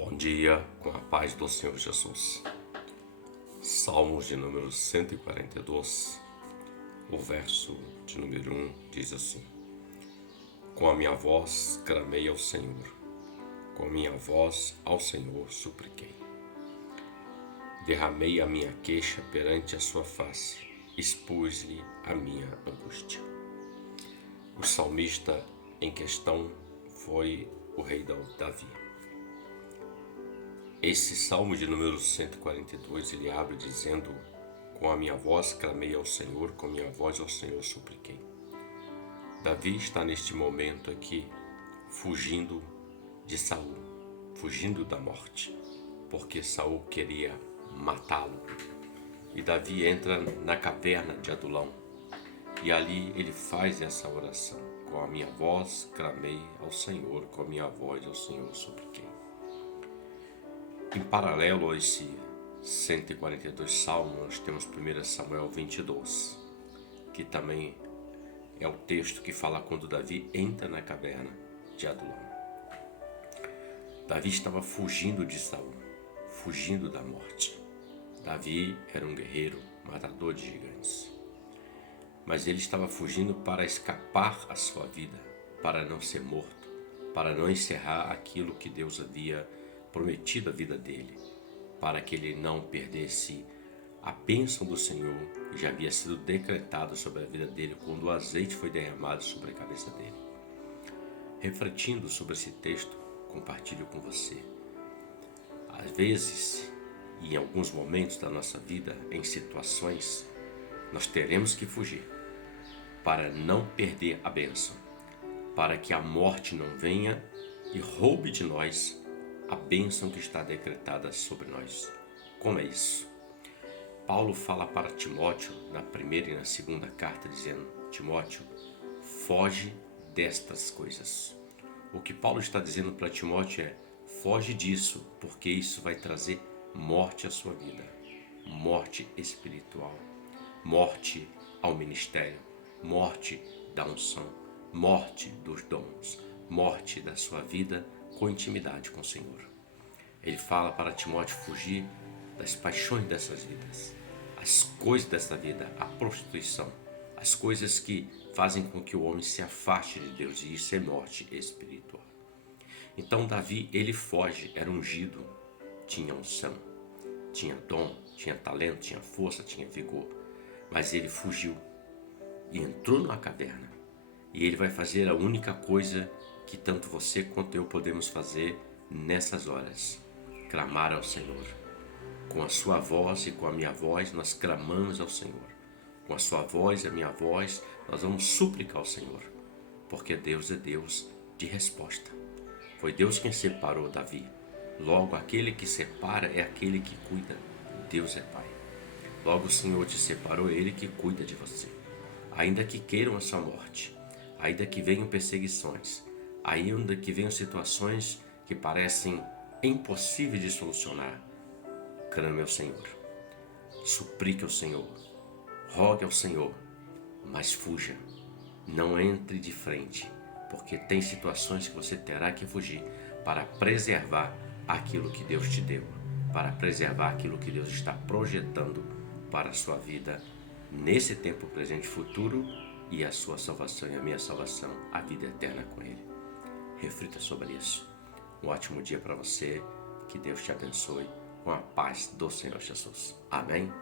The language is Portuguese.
Bom dia, com a paz do Senhor Jesus. Salmos de número 142, o verso de número 1 diz assim: Com a minha voz clamei ao Senhor, com a minha voz ao Senhor supliquei. Derramei a minha queixa perante a sua face, expus-lhe a minha angústia. O salmista em questão foi o rei Davi. Esse salmo de número 142, ele abre dizendo: Com a minha voz clamei ao Senhor, com a minha voz ao Senhor supliquei. Davi está neste momento aqui fugindo de Saul, fugindo da morte, porque Saul queria matá-lo. E Davi entra na caverna de Adulão e ali ele faz essa oração: Com a minha voz clamei ao Senhor, com a minha voz ao Senhor supliquei. Em paralelo a esse 142 Salmo, nós temos 1 Samuel 22, que também é o texto que fala quando Davi entra na caverna de Adulão. Davi estava fugindo de Saul, fugindo da morte. Davi era um guerreiro, matador de gigantes. Mas ele estava fugindo para escapar à sua vida, para não ser morto, para não encerrar aquilo que Deus havia prometido à vida dele, para que ele não perdesse a bênção do Senhor que já havia sido decretado sobre a vida dele quando o azeite foi derramado sobre a cabeça dele. Refletindo sobre esse texto, compartilho com você. Às vezes, e em alguns momentos da nossa vida, em situações, nós teremos que fugir para não perder a bênção, para que a morte não venha e roube de nós a bênção que está decretada sobre nós. Como é isso? Paulo fala para Timóteo, na primeira e na segunda carta, dizendo: Timóteo, foge destas coisas. O que Paulo está dizendo para Timóteo é: foge disso, porque isso vai trazer morte à sua vida, morte espiritual, morte ao ministério, morte da unção, morte dos dons, morte da sua vida com intimidade com o Senhor. Ele fala para Timóteo fugir das paixões dessas vidas, as coisas dessa vida, a prostituição, as coisas que fazem com que o homem se afaste de Deus, e isso é morte espiritual. Então Davi, ele foge, era ungido, tinha unção, tinha dom, tinha talento, tinha força, tinha vigor, mas ele fugiu e entrou numa caverna. E ele vai fazer a única coisa que tanto você quanto eu podemos fazer nessas horas: clamar ao Senhor. Com a sua voz e com a minha voz nós clamamos ao Senhor. Com a sua voz e a minha voz nós vamos suplicar ao Senhor, porque Deus é Deus de resposta. Foi Deus quem separou Davi. Logo, aquele que separa é aquele que cuida. Deus é Pai. Logo, o Senhor te separou, é Ele que cuida de você. Ainda que queiram a sua morte, ainda que venham perseguições, ainda que venham situações que parecem impossíveis de solucionar, clame ao Senhor, suplique ao Senhor, rogue ao Senhor, mas fuja, não entre de frente, porque tem situações que você terá que fugir para preservar aquilo que Deus te deu, para preservar aquilo que Deus está projetando para a sua vida nesse tempo presente e futuro, e a sua salvação e a minha salvação, a vida eterna com Ele. Reflita sobre isso. Um ótimo dia para você, que Deus te abençoe com a paz do Senhor Jesus. Amém?